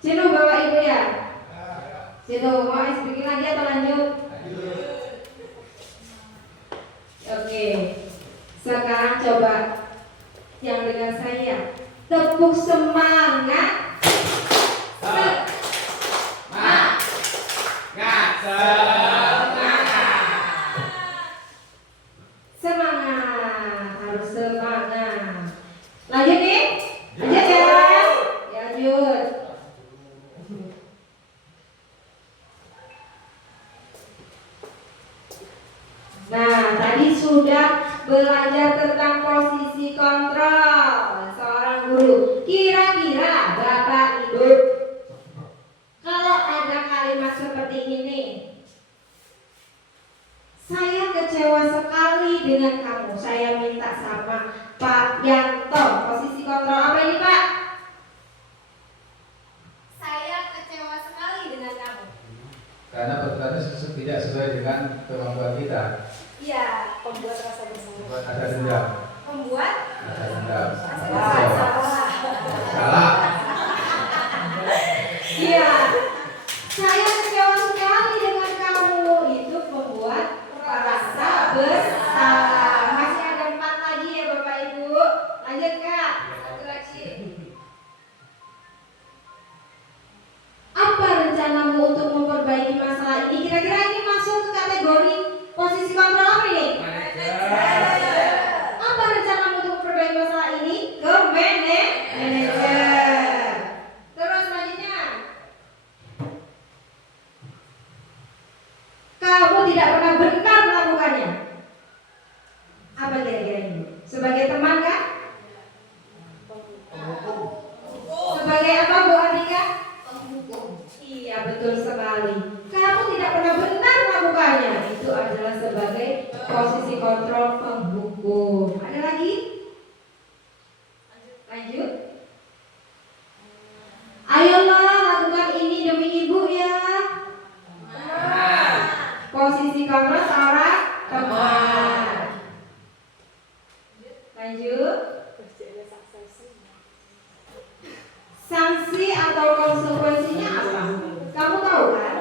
Sino Bapak Ibu ya? Sino mau bikin lagi atau lanjut? Oke. Sekarang coba yang dengan saya tepuk semangat. Semangat, harus semangat. Lanjut nih, lanjut ya. Lanjut. Nah, tadi sudah belajar tentang posisi kontrol seorang guru. Kira-kira Bapak Ibu, kalau ada kalimat seperti ini, saya kecewa sekali dengan kamu, saya minta sama Pak Yanto. Posisi kontrol apa ini Pak? Saya kecewa sekali dengan kamu. Karena perbuatannya tidak sesuai dengan kemampuan kita. Iya, membuat rasa bersalah. Membuat ada dendam. Membuat Ada dendam. salah. Iya, saya kecewa sekali dengan kamu. Itu membuat rasa bersalah. Masih ada 4 lagi ya Bapak Ibu. Lanjut Kak. Satu lagi. Apa rencanamu untuk memperbaiki masalah ini? Kira-kira ini masuk ke kategori posisi kontrol apa ini? Apa rencanamu untuk memperbaiki masalah ini? Ke manajer. Terus selanjutnya, kamu tidak pernah benar melakukannya. Apa kira-kira ini? Sebagai teman kan? Sebagai apa Bu Andika? Iya betul sekali. Kamu tidak pernah benar melakukannya. Itu adalah sebagai posisi kontrol penghukum. Ada lagi? Lanjut. Ayolah lakukan ini demi ibu ya. Posisi kontrol seorang teman. Lanjut. Sanksi atau konsekuensinya apa? Kamu tahu kan?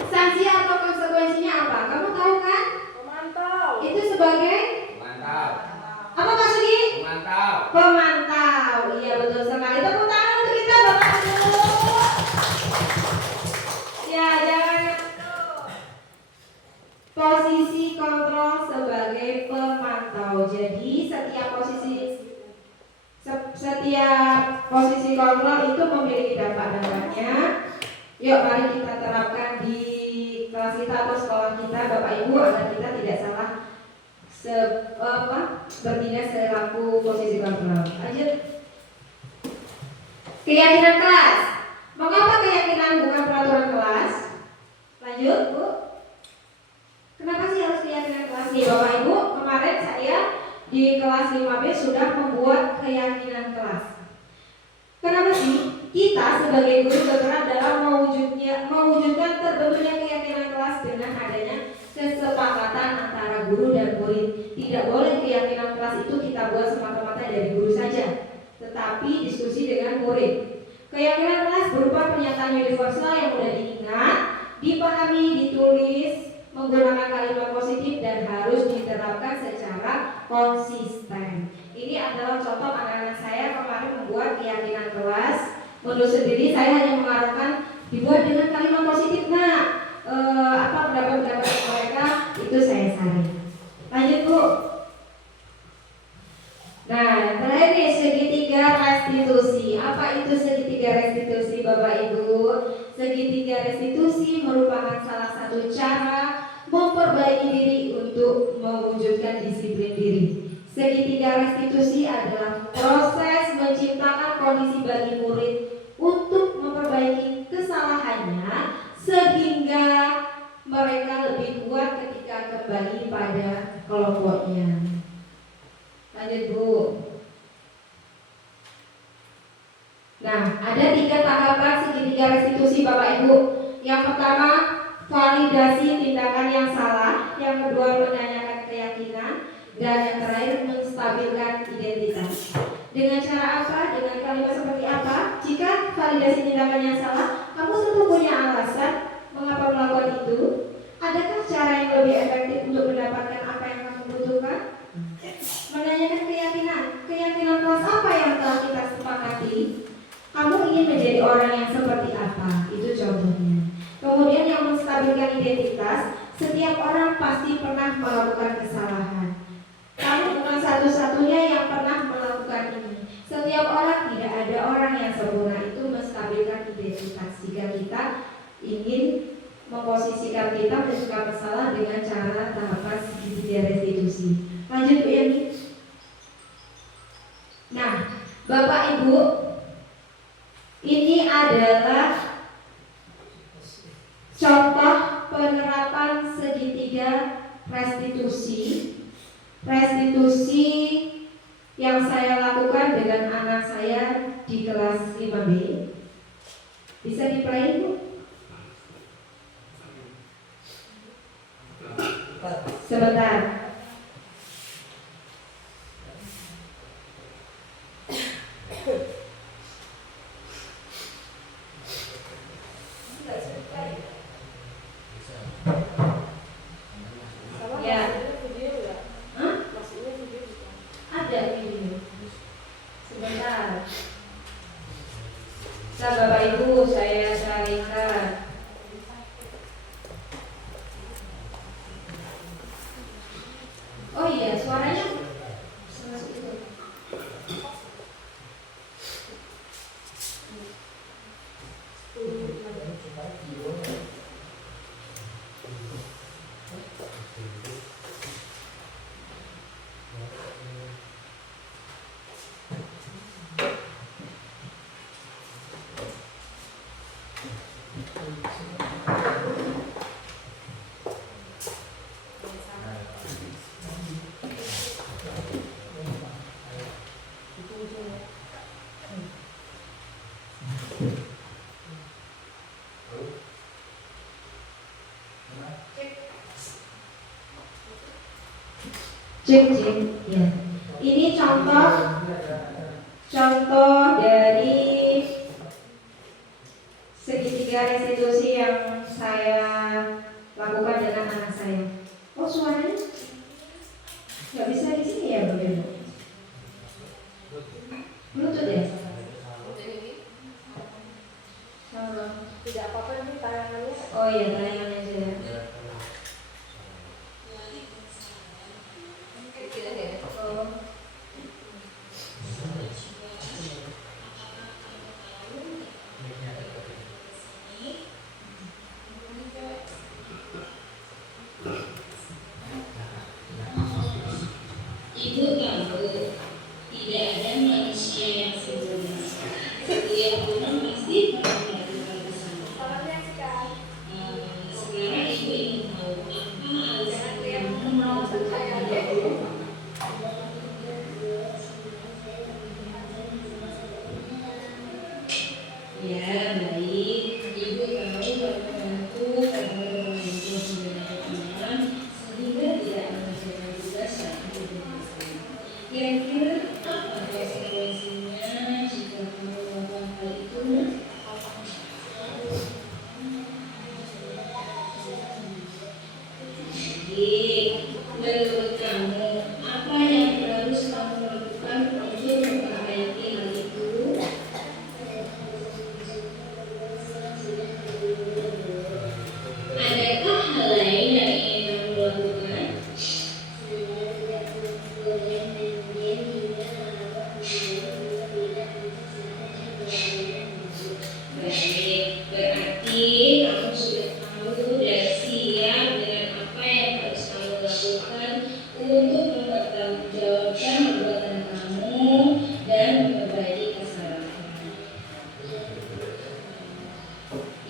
Sanksi atau konsekuensinya apa? Kamu tahu kan? Pemantau. Itu sebagai Mantap. apa Pak Sugi? Mantap. Pemantau. Iya betul sekali. Tepuk tangan untuk kita Bapak Ibu. Ya jangan. Posisi kontrol sebagai pemantau. Jadi setiap posisi kontrol itu memiliki dampak-dampaknya. Yuk mari kita terapkan di kelas kita atau sekolah kita Bapak Ibu agar kita tidak salah bertindak selaku posisi kontrol. Lanjut. Keyakinan kelas. Mengapa keyakinan bukan peraturan kelas? Lanjut, Bu. Kenapa sih harus keyakinan kelas nih Bapak Ibu? Kemarin saya di kelas 5B sudah membuat keyakinan kelas. Kenapa sih? Kita sebagai guru berperan dalam mewujudkan terbentuknya keyakinan kelas dengan adanya kesepakatan antara guru dan murid. Tidak boleh keyakinan kelas itu kita buat semata-mata dari guru saja, tetapi diskusi dengan murid. Keyakinan kelas berupa pernyataan universal yang mudah diingat, dipahami, ditulis, menggunakan kalimat positif dan harus diterapkan secara konsisten. Ini adalah contoh anak-anak saya kemarin membuat keyakinan kelas. Menurut sendiri saya hanya mengharapkan dibuat dengan kalimat positif. Apa pendapat-pendapat mereka itu saya saring. Lanjut, Bu. Nah, terakhir nih segitiga restitusi. Apa itu segitiga restitusi Bapak Ibu? Segitiga restitusi merupakan salah satu cara memperbaiki diri untuk mewujudkan disiplin diri. Segitiga restitusi adalah proses menciptakan kondisi bagi murid untuk memperbaiki kesalahannya sehingga mereka lebih kuat ketika kembali pada kelompoknya. Lanjut, Bu. Nah, ada 3 tahapan segitiga restitusi Bapak Ibu. Yang pertama, validasi tindakan yang salah. Yang kedua, menanyakan keyakinan. Dan yang terakhir, menstabilkan identitas. Dengan cara apa? Dengan kalimat seperti apa? Jika validasi tindakan yang salah, kamu tentu punya alasan mengapa melakukan itu. Adakah cara yang lebih efektif untuk mendapatkan apa yang kamu butuhkan? Menanyakan keyakinan. Keyakinan kelas apa yang telah kita sepakati? Kamu ingin menjadi orang yang seperti apa? Itu contohnya. Kemudian yang menstabilkan identitas. Setiap orang pasti pernah melakukan kesalahan. Kamu bukan satu-satunya yang pernah melakukan ini. Setiap orang, tidak ada orang yang sempurna. Itu menstabilkan identitas. Jika kita ingin memposisikan kita melakukan masalah dengan cara tahapan segitiga restitusi. Lanjut, Bu Yani. Nah, Bapak Ibu, ini adalah contoh penerapan segitiga restitusi. Restitusi yang saya lakukan dengan anak saya di kelas 5B. Bisa di-play, Bu? Sebentar. Ya. Ada video. Sebentar. Nah, Bapak Ibu, saya carikan. Oh iya, suaranya masuk itu. Cek. Ya. Ini contoh dari segitiga restitusi yang saya lakukan dengan anak saya. Oh, suaranya nggak bisa di sini ya, Bu? Bluetooth ya? Tidak apa-apa nanti tayangannya. Oh iya, tayangannya aja. Oh. Ya, baik. Ibu tahu membantu pegawai itu teman sehingga tidak mengerjakan tugas saat berbiasa. Kira-kira apa konsekuensinya jika kamu melakukan hal itu? Baik, menurut kamu apa yang harus kamu lakukan untuk memperbaiki hal itu? Adakah hal lain yang ingin kamu lakukan? Baik, berarti kamu sudah tahu dan siap dengan apa yang harus kamu lakukan untuk mempertanggungjawabkan perbuatan kamu dan memperbaiki kesalahan.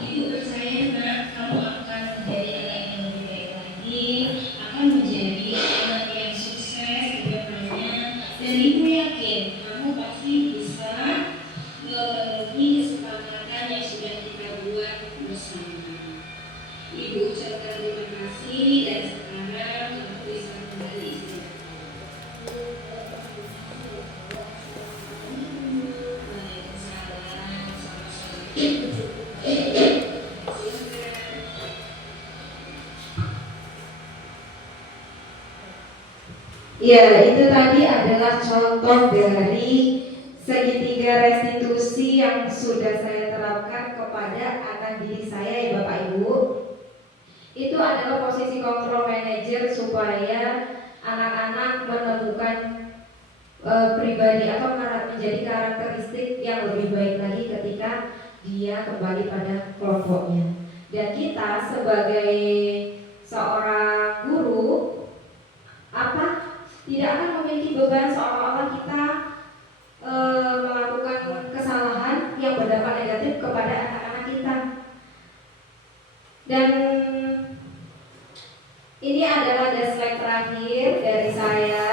Ibu percaya nak, kamu akan menjadi anak yang lebih baik lagi, akan menjadi anak yang sukses di depannya, dan ibu yakin kamu pasti bisa memenuhi kesepakatan yang sudah kita buat bersama. Ibu ucapkan terima kasih dan sekarang kamu bisa kembali istirahat. Waalaikumsalam. Ya, itu tadi adalah contoh dari segitiga restitusi yang sudah saya terapkan kepada anak didik saya ya Bapak Ibu. Itu adalah posisi kontrol manajer supaya anak-anak menemukan pribadi atau menjadi karakteristik yang lebih baik lagi ketika dia kembali pada kelompoknya. Dan kita sebagai seorang guru tidak akan memiliki beban seolah-olah kita melakukan kesalahan yang berdampak negatif kepada anak-anak kita. Dan ini adalah slide terakhir dari saya.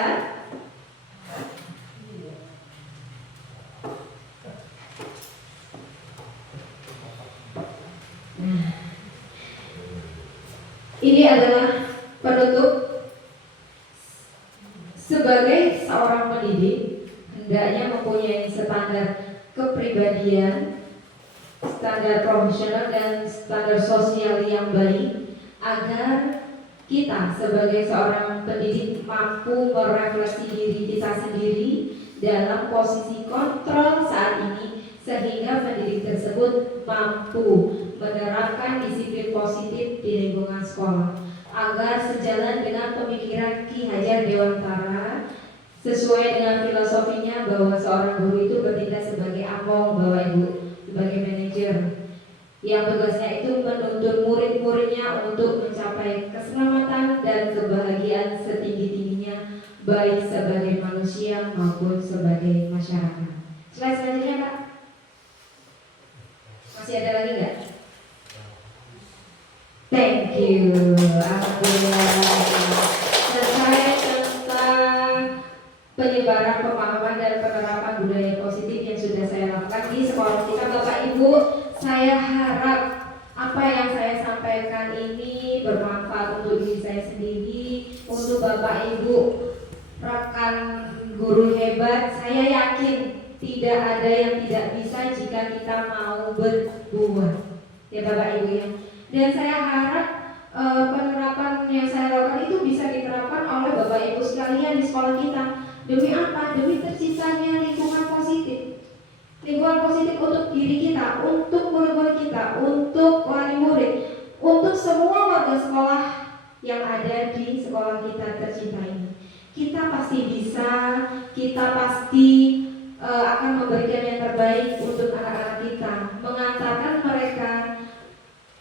Ini adalah penutup. Sebagai seorang pendidik, hendaknya mempunyai standar kepribadian, standar profesional dan standar sosial yang baik agar kita sebagai seorang pendidik mampu merefleksi diri kita sendiri dalam posisi kontrol saat ini sehingga pendidik tersebut mampu menerapkan disiplin positif di lingkungan sekolah agar sejalan dengan pemikiran Ki Hajar Dewantara sesuai dengan filosofinya bahwa seorang guru itu bertindak sebagai among, Bapak Ibu, sebagai manajer yang tugasnya itu menuntun murid-muridnya untuk mencapai keselamatan dan kebahagiaan setinggi-tingginya baik sebagai manusia maupun sebagai masyarakat. Slide selanjutnya Pak. Masih ada lagi nggak? Thank you. Alhamdulillah. Selesai tentang penyebaran pemahaman dan penerapan budaya positif yang sudah saya lakukan di sekolah kita, Bapak Ibu. Saya harap apa yang saya sampaikan ini bermanfaat untuk diri saya sendiri, untuk Bapak Ibu, rekan guru hebat. Saya yakin tidak ada yang tidak bisa jika kita mau berbuat. Ya Bapak Ibu ya. Dan saya harap penerapan yang saya lakukan itu bisa diterapkan oleh Bapak Ibu sekalian di sekolah kita. Demi apa? Demi terciptanya lingkungan positif. Lingkungan positif untuk diri kita, untuk murid-murid kita, untuk wali murid, untuk semua warga sekolah yang ada di sekolah kita tercinta ini. Kita pasti bisa, kita pasti akan memberikan yang terbaik untuk anak-anak kita, mengantarkan mereka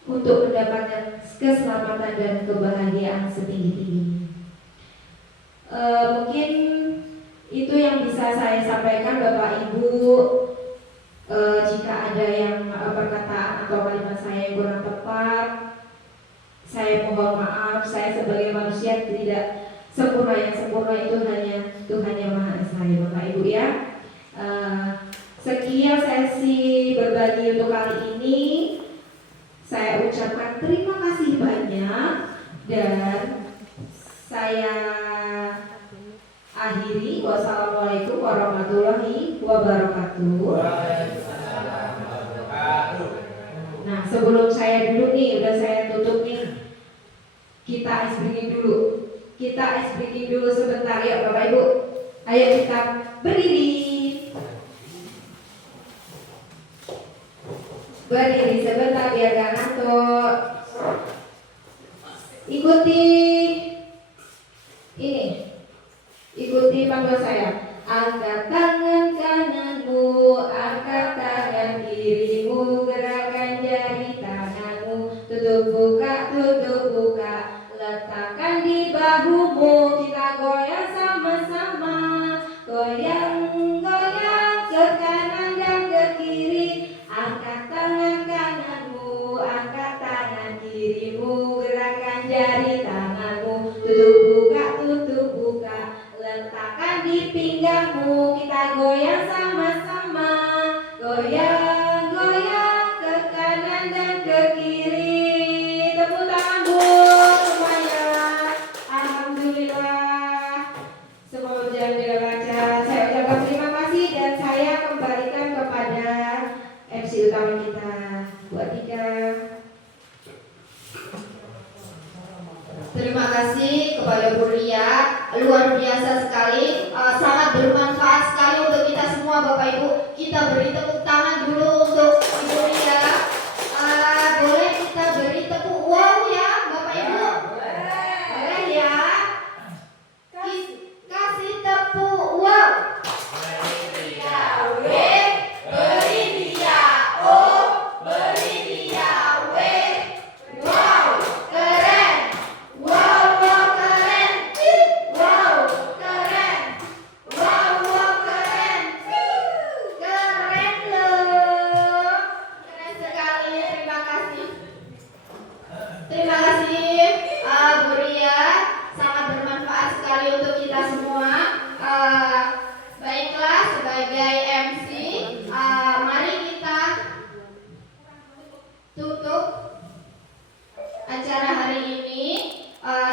untuk mendapatkan keselamatan dan kebahagiaan setinggi-tingginya. Mungkin itu yang bisa saya sampaikan Bapak Ibu. Jika ada yang perkataan atau kalimat saya yang kurang tepat, saya mohon maaf. Saya sebagai manusia tidak sempurna, yang sempurna itu hanya Tuhan Yang Maha Esa, Bapak Ibu ya. Sekian sesi berbagi untuk kali ini. Saya ucapkan terima kasih banyak dan saya akhiri. Wassalamualaikum warahmatullahi wabarakatuh. Nah, sebelum saya duduk nih, udah saya tutup nih. Kita ice breaking dulu. Kita ice breaking dulu sebentar ya Bapak Ibu. Ayo kita berdiri. Berdiri sebentar biar gak ngantuk. Ikuti ini. Ikuti panduan saya. Angkat tangan kananmu, angkat tangan kirimu, gerakan jari tanganmu, tutup buka, letakkan di bahumu, kita goyang sama-sama, goyang, goyang ke kanan dan ke kiri, angkat tangan kananmu, angkat tangan kirimu, gerakan jari tanganmu, tutup buka, letakkan di pinggangmu, kita goyang sama-sama, goyang, goyang ke kanan dan ke kiri. Tepuk tangan Bu semuanya. Alhamdulillah. Semoga berjalan dengan lancar. Saya ucapkan terima kasih dan saya kembalikan kepada MC utama kita, Bu Atika. Terima kasih kepada Bu Ria, luar biasa sekali, sangat bermanfaat sekali untuk kita semua Bapak Ibu. Kita beri tepuk tangan dulu untuk Ibu Ria. Boleh kita beri tepuk wow ya Bapak Ibu? Boleh ya? Kasih tepuk wow. Beri dia W, beri dia O, beri dia W. Wow, keren. Wow, wow, keren. Wow, keren. Wow, wow, keren. Keren loh. Keren sekali. Terima kasih. Terima kasih Bu Ria. Sangat bermanfaat sekali untuk kita semua. Baiklah, sebagai MC, mari kita tutup acara hari ini.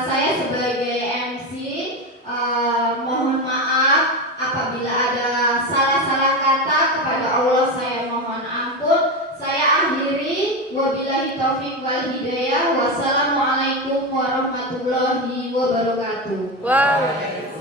Saya sebagai MC mohon maaf apabila ada salah-salah kata, kepada Allah saya mohon ampun. Saya akhiri, wabillahi taufiq wal hidayah. Wassalamualaikum warahmatullahi wabarakatuh. Waalaikumsalam.